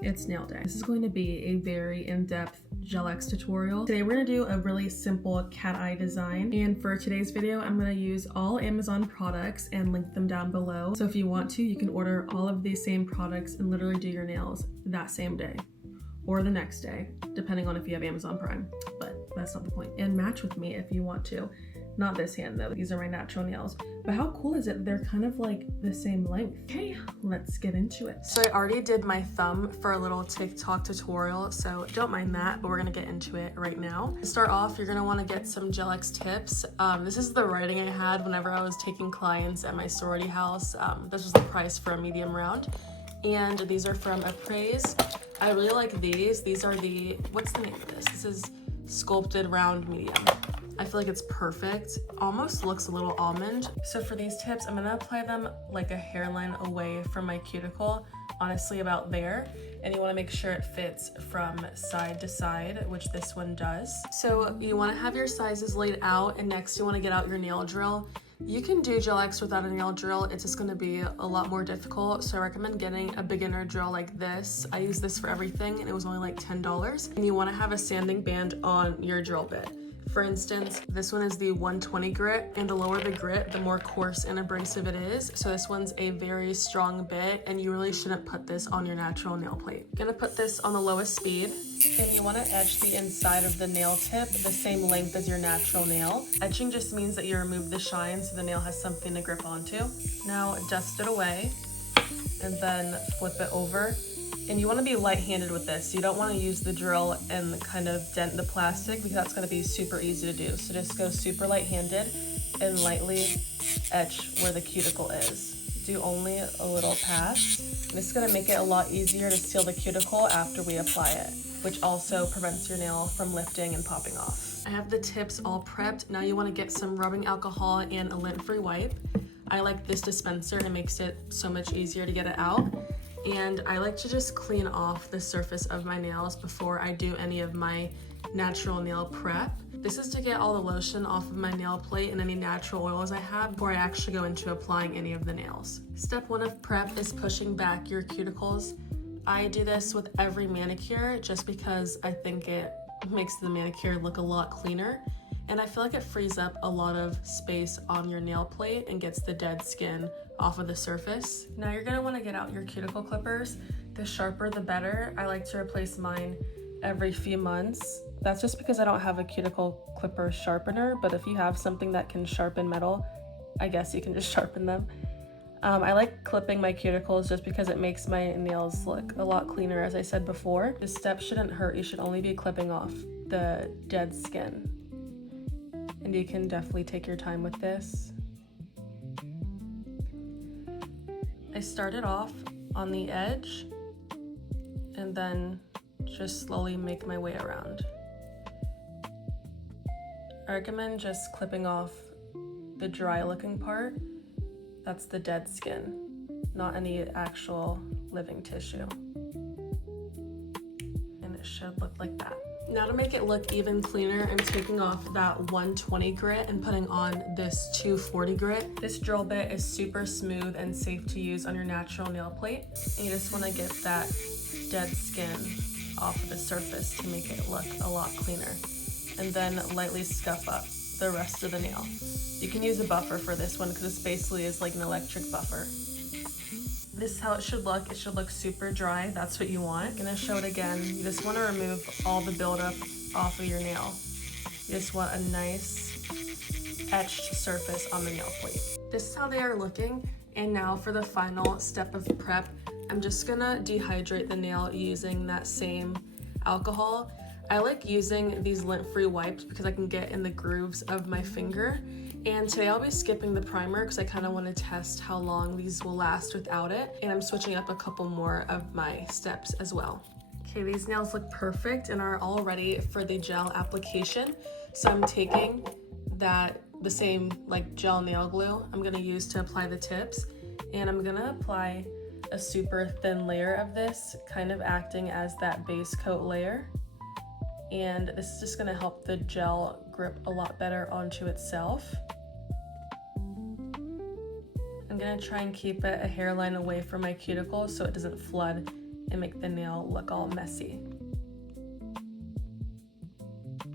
It's nail day. This is going to be a very in-depth Gel X tutorial. Today we're gonna do a really simple cat eye design, and for today's video I'm gonna use all Amazon products and link them down below. So if you want to, you can order all of these same products and literally do your nails that same day or the next day, depending on if you have Amazon Prime, but that's not the point. And match with me if you want to. Not this hand though, these are my natural nails. But how cool is it? They're kind of like the same length. Okay, let's get into it. So I already did my thumb for a little TikTok tutorial, so don't mind that, but we're gonna get into it right now. To start off, you're gonna wanna get some Gel X tips. This is the writing I had whenever I was taking clients at my sorority house. This was the price for a medium round. And these are from Appraise. I really like these. These are the, what's the name of this? This is Sculpted Round Medium. I feel like it's perfect. Almost looks a little almond. So for these tips, I'm gonna apply them like a hairline away from my cuticle, honestly about there. And you wanna make sure it fits from side to side, which this one does. So you wanna have your sizes laid out, and next you wanna get out your nail drill. You can do Gel X without a nail drill, it's just gonna be a lot more difficult, so I recommend getting a beginner drill like this. I use this for everything, and it was only like $10. And you wanna have a sanding band on your drill bit. For instance, this one is the 120 grit, and the lower the grit, the more coarse and abrasive it is. So this one's a very strong bit, and you really shouldn't put this on your natural nail plate. I'm gonna put this on the lowest speed, and you wanna etch the inside of the nail tip the same length as your natural nail. Etching just means that you remove the shine so the nail has something to grip onto. Now dust it away, and then flip it over. And you want to be light-handed with this. You don't want to use the drill and kind of dent the plastic, because that's going to be super easy to do. So just go super light-handed and lightly etch where the cuticle is. Do only a little pass. And this is going to make it a lot easier to seal the cuticle after we apply it, which also prevents your nail from lifting and popping off. I have the tips all prepped. Now you want to get some rubbing alcohol and a lint-free wipe. I like this dispenser. It makes it so much easier to get it out. And I like to just clean off the surface of my nails before I do any of my natural nail prep. This is to get all the lotion off of my nail plate and any natural oils I have before I actually go into applying any of the nails. Step 1 of prep is pushing back your cuticles. I do this with every manicure just because I think it makes the manicure look a lot cleaner. And I feel like it frees up a lot of space on your nail plate and gets the dead skin off of the surface. Now you're gonna wanna get out your cuticle clippers. The sharper the better. I like to replace mine every few months. That's just because I don't have a cuticle clipper sharpener, but if you have something that can sharpen metal, I guess you can just sharpen them. I like clipping my cuticles just because it makes my nails look a lot cleaner, as I said before. This step shouldn't hurt. You should only be clipping off the dead skin. And you can definitely take your time with this. I started off on the edge and then just slowly make my way around. I recommend just clipping off the dry looking part. That's the dead skin, not any actual living tissue. And it should look like that. Now to make it look even cleaner, I'm taking off that 120 grit and putting on this 240 grit. This drill bit is super smooth and safe to use on your natural nail plate. And you just want to get that dead skin off of the surface to make it look a lot cleaner. And then lightly scuff up the rest of the nail. You can use a buffer for this one because this basically is like an electric buffer. This is how it should look. It should look super dry. That's what you want. I'm gonna show it again. You just want to remove all the buildup off of your nail. You just want a nice etched surface on the nail plate. This is how they are looking. And now for the final step of prep, I'm just gonna dehydrate the nail using that same alcohol. I like using these lint-free wipes because I can get in the grooves of my finger. And today I'll be skipping the primer because I kind of want to test how long these will last without it. And I'm switching up a couple more of my steps as well. Okay, these nails look perfect and are all ready for the gel application. So I'm taking the same like gel nail glue I'm gonna use to apply the tips. And I'm gonna apply a super thin layer of this, kind of acting as that base coat layer. And this is just gonna help the gel grip a lot better onto itself. I'm gonna try and keep it a hairline away from my cuticle so it doesn't flood and make the nail look all messy.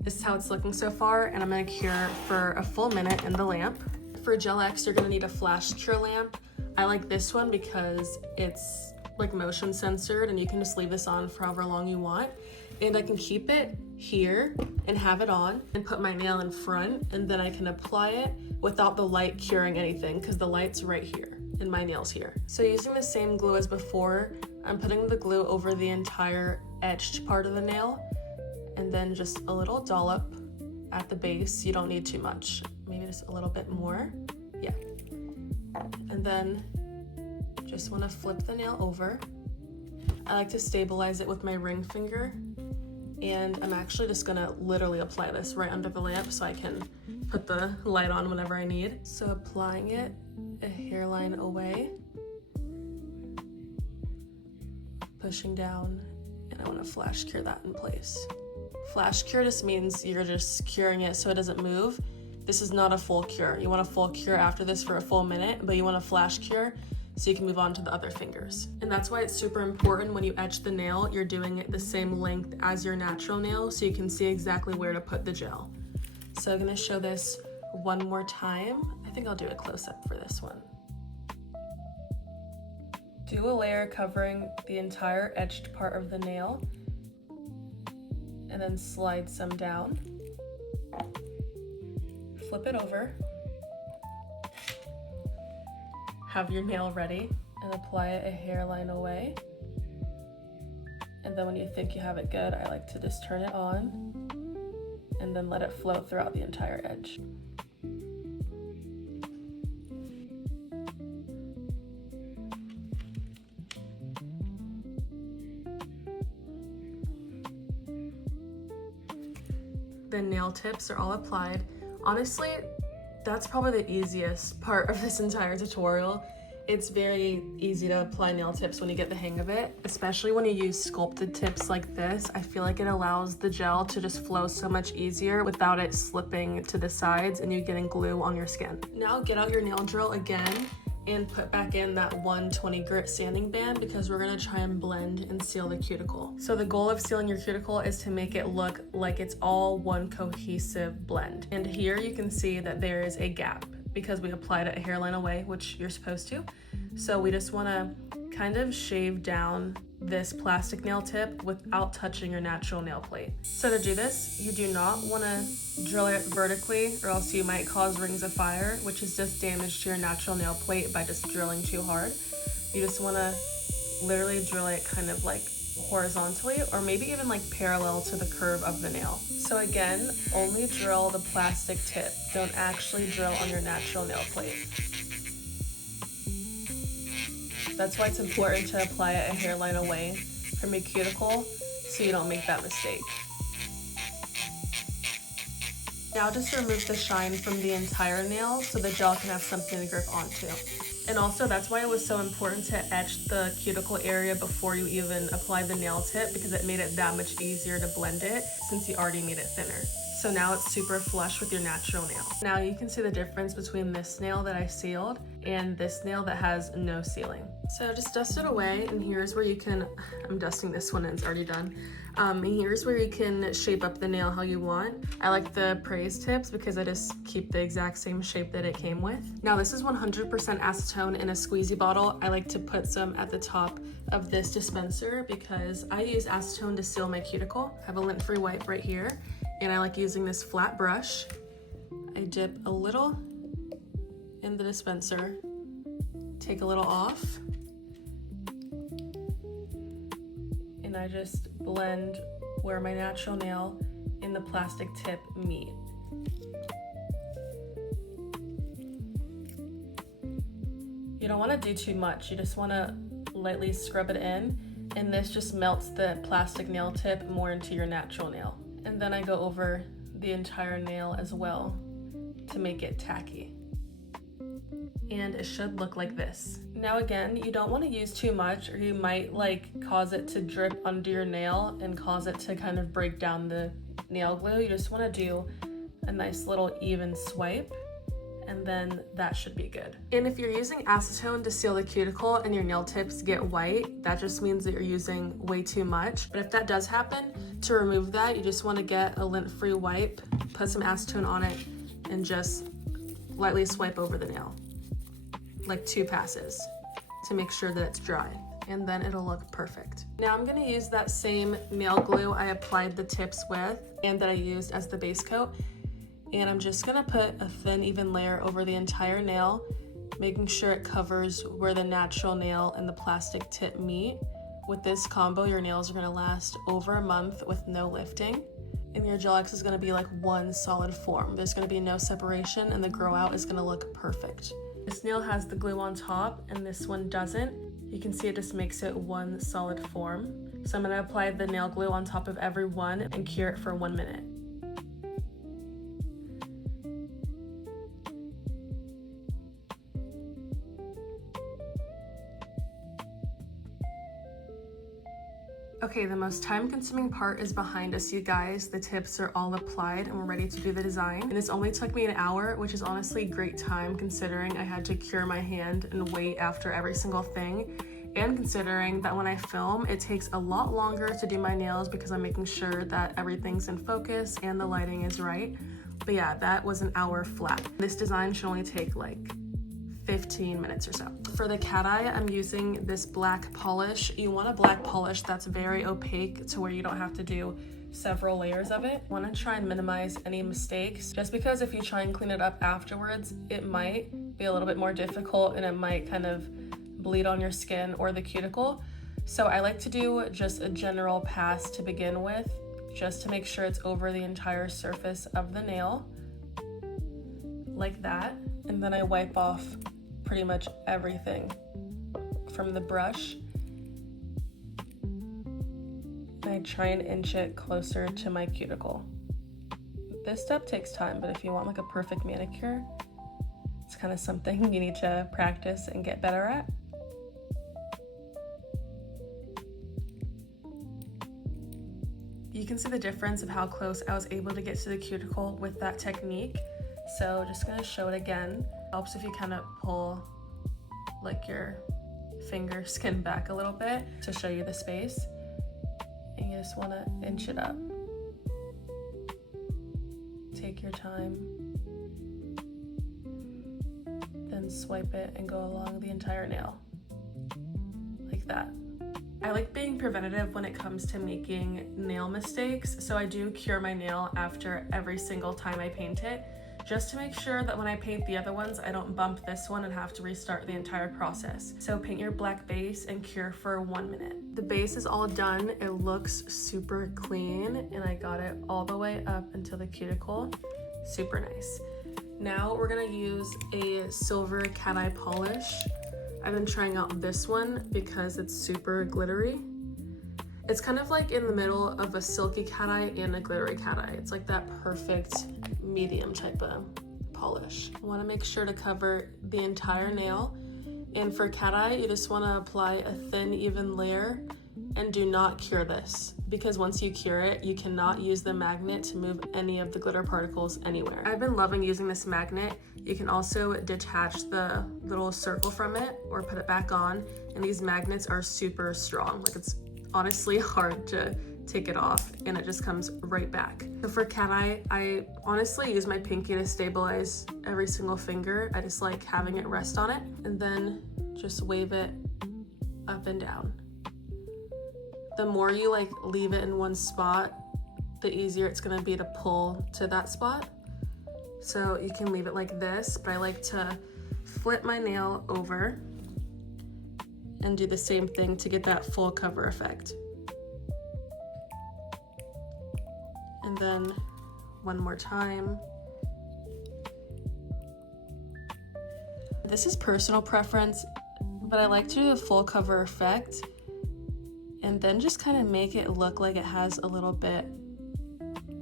This is how it's looking so far, and I'm gonna cure for a full minute in the lamp. For Gel X, you're gonna need a flash cure lamp. I like this one because it's like motion censored and you can just leave this on for however long you want. And I can keep it here and have it on and put my nail in front, and then I can apply it without the light curing anything because the light's right here and my nail's here. So using the same glue as before, I'm putting the glue over the entire etched part of the nail, and then just a little dollop at the base. You don't need too much, maybe just a little bit more. Yeah. And then just want to flip the nail over. I like to stabilize it with my ring finger, and I'm actually just gonna literally apply this right under the lamp so I can put the light on whenever I need. So applying it a hairline away, pushing down, and I want to flash cure that in place. Flash cure just means you're just curing it so it doesn't move. This is not a full cure. You want a full cure after this for a full minute, but you want a flash cure so you can move on to the other fingers. And that's why it's super important when you etch the nail, you're doing it the same length as your natural nail so you can see exactly where to put the gel. So I'm gonna show this one more time. I think I'll do a close-up for this one. Do a layer covering the entire etched part of the nail, and then slide some down. Flip it over. Have your nail ready and apply it a hairline away. And then when you think you have it good, I like to just turn it on and then let it float throughout the entire edge. The nail tips are all applied. Honestly, that's probably the easiest part of this entire tutorial. It's very easy to apply nail tips when you get the hang of it, especially when you use sculpted tips like this. I feel like it allows the gel to just flow so much easier without it slipping to the sides and you getting glue on your skin. Now get out your nail drill again and put back in that 120 grit sanding band because we're gonna try and blend and seal the cuticle. So the goal of sealing your cuticle is to make it look like it's all one cohesive blend. And here you can see that there is a gap because we applied it a hairline away, which you're supposed to. So we just wanna kind of shave down this plastic nail tip without touching your natural nail plate. So to do this, you do not wanna drill it vertically or else you might cause rings of fire, which is just damage to your natural nail plate by just drilling too hard. You just wanna literally drill it kind of like horizontally or maybe even like parallel to the curve of the nail. So again, only drill the plastic tip. Don't actually drill on your natural nail plate. That's why it's important to apply it a hairline away from your cuticle so you don't make that mistake. Now just remove the shine from the entire nail so the gel can have something to grip onto. And also that's why it was so important to etch the cuticle area before you even apply the nail tip, because it made it that much easier to blend it since you already made it thinner. So now it's super flush with your natural nail. Now you can see the difference between this nail that I sealed and this nail that has no sealing. So just dust it away, and here's where you can, I'm dusting this one and it's already done. And here's where you can shape up the nail how you want. I like the praise tips because I just keep the exact same shape that it came with. Now this is 100% acetone in a squeezy bottle. I like to put some at the top of this dispenser because I use acetone to seal my cuticle. I have a lint-free wipe right here, and I like using this flat brush. I dip a little in the dispenser, take a little off, and I just blend where my natural nail and the plastic tip meet. You don't want to do too much, you just want to lightly scrub it in, and this just melts the plastic nail tip more into your natural nail. And then I go over the entire nail as well to make it tacky. And it should look like this. Now again, you don't want to use too much or you might cause it to drip under your nail and cause it to kind of break down the nail glue. You just want to do a nice little even swipe and then that should be good. And if you're using acetone to seal the cuticle and your nail tips get white, that just means that you're using way too much. But if that does happen, to remove that, you just want to get a lint-free wipe, put some acetone on it, and just lightly swipe over the nail, like 2 passes, to make sure that it's dry. And then it'll look perfect. Now I'm gonna use that same nail glue I applied the tips with and that I used as the base coat. And I'm just gonna put a thin, even layer over the entire nail, making sure it covers where the natural nail and the plastic tip meet. With this combo, your nails are gonna last over a month with no lifting, and your Gel X is gonna be like one solid form. There's gonna be no separation, and the grow out is gonna look perfect. This nail has the glue on top, and this one doesn't. You can see it just makes it one solid form. So I'm gonna apply the nail glue on top of every one and cure it for 1 minute. Okay, the most time-consuming part is behind us, you guys. The tips are all applied and we're ready to do the design. And this only took me an hour, which is honestly great time considering I had to cure my hand and wait after every single thing. And considering that when I film, it takes a lot longer to do my nails because I'm making sure that everything's in focus and the lighting is right. But yeah, that was an hour flat. This design should only take like 15 minutes or so. For the cat eye, I'm using this black polish. You want a black polish that's very opaque to where you don't have to do several layers of it. Want to try and minimize any mistakes, just because if you try and clean it up afterwards, it might be a little bit more difficult and it might kind of bleed on your skin or the cuticle. So I like to do just a general pass to begin with, just to make sure it's over the entire surface of the nail, like that. And then I wipe off pretty much everything from the brush. And I try and inch it closer to my cuticle. This step takes time, but if you want like a perfect manicure, it's kind of something you need to practice and get better at. You can see the difference of how close I was able to get to the cuticle with that technique. So just gonna show it again. Helps if you kind of pull like your finger skin back a little bit to show you the space. And you just wanna inch it up. Take your time. Then swipe it and go along the entire nail, like that. I like being preventative when it comes to making nail mistakes, so I do cure my nail after every single time I paint it, just to make sure that when I paint the other ones, I don't bump this one and have to restart the entire process. So paint your black base and cure for 1 minute. The base is all done. It looks super clean, and I got it all the way up until the cuticle. Super nice. Now we're gonna use a silver cat eye polish. I've been trying out this one because it's super glittery. It's kind of like in the middle of a silky cat eye and a glittery cat eye. It's like that perfect medium type of polish. I want to make sure to cover the entire nail. And for cat eye, you just want to apply a thin, even layer and do not cure this, because once you cure it, you cannot use the magnet to move any of the glitter particles anywhere. I've been loving using this magnet. You can also detach the little circle from it or put it back on, and these magnets are super strong. Like, it's honestly hard to take it off and it just comes right back. So for cat eye, I honestly use my pinky to stabilize every single finger. I just like having it rest on it and then just wave it up and down. The more you like leave it in one spot, the easier it's gonna be to pull to that spot. So you can leave it like this, but I like to flip my nail over and do the same thing to get that full cover effect. And then one more time. This is personal preference, but I like to do the full cover effect and then just kind of make it look like it has a little bit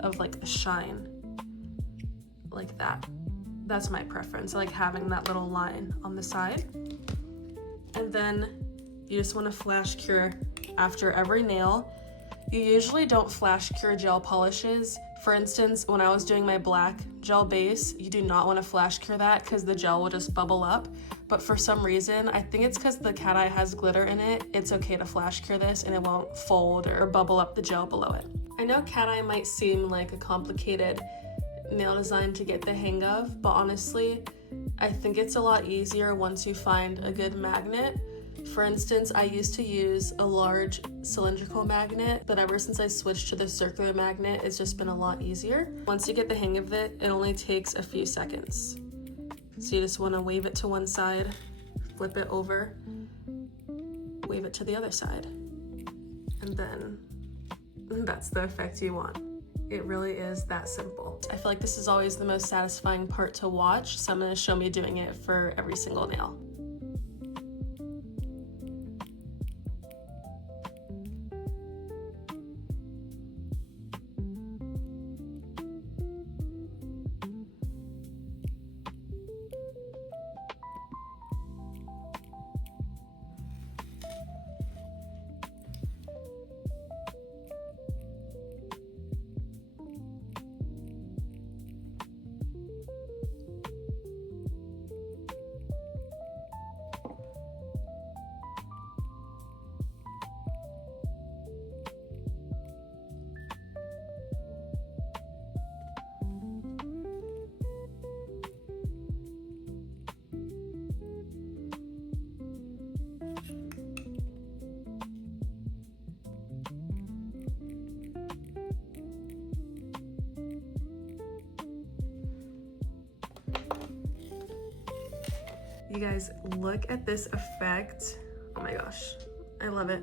of like a shine, like that. That's my preference. I like having that little line on the side. And then you just want to flash cure after every nail. You usually don't flash cure gel polishes. For instance, when I was doing my black gel base, you do not want to flash cure that because the gel will just bubble up. But for some reason, I think it's because the cat eye has glitter in it, it's okay to flash cure this and it won't fold or bubble up the gel below it. I know cat eye might seem like a complicated nail design to get the hang of, but honestly, I think it's a lot easier once you find a good magnet. For instance, I used to use a large cylindrical magnet, but ever since I switched to the circular magnet, it's just been a lot easier. Once you get the hang of it, it only takes a few seconds. So you just want to wave it to one side, flip it over, wave it to the other side, and then that's the effect you want. It really is that simple. I feel like this is always the most satisfying part to watch, so I'm going to show me doing it for every single nail. You guys, look at this effect. Oh my gosh, I love it.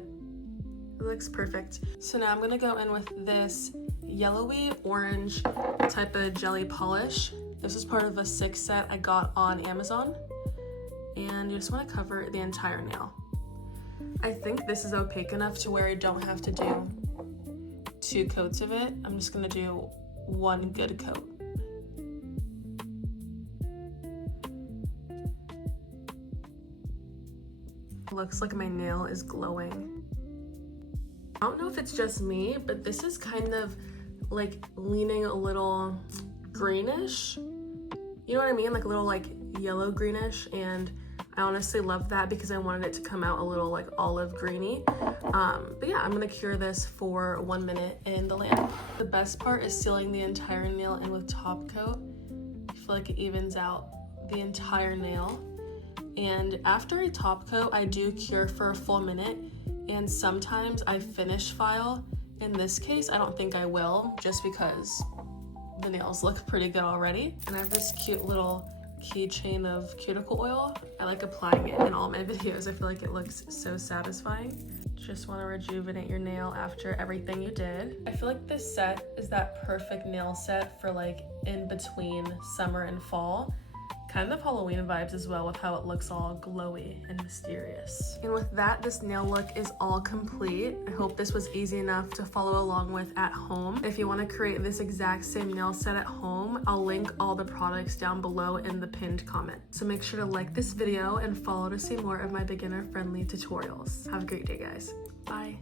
It looks perfect. So now I'm gonna go in with this yellowy orange type of jelly polish. This is part of a 6 set I got on Amazon. And you just wanna cover the entire nail. I think this is opaque enough to where I don't have to do 2 coats of it. I'm just gonna do 1 good coat. Looks like my nail is glowing. I don't know if it's just me, but this is kind of like leaning a little greenish. You know what I mean? Like a little like yellow greenish, and I honestly love that because I wanted it to come out a little like olive greeny. But yeah, I'm gonna cure this for 1 minute in the lamp. The best part is sealing the entire nail in with top coat. I feel like it evens out the entire nail. And after a top coat, I do cure for a full minute, and sometimes I finish file. In this case, I don't think I will, just because the nails look pretty good already. And I have this cute little keychain of cuticle oil. I like applying it in all my videos. I feel like it looks so satisfying. Just want to rejuvenate your nail after everything you did. I feel like this set is that perfect nail set for like in between summer and fall. Kind of Halloween vibes as well with how it looks all glowy and mysterious. And with that, this nail look is all complete. I hope this was easy enough to follow along with at home. If you want to create this exact same nail set at home, I'll link all the products down below in the pinned comment. So make sure to like this video and follow to see more of my beginner-friendly tutorials. Have a great day, guys. Bye.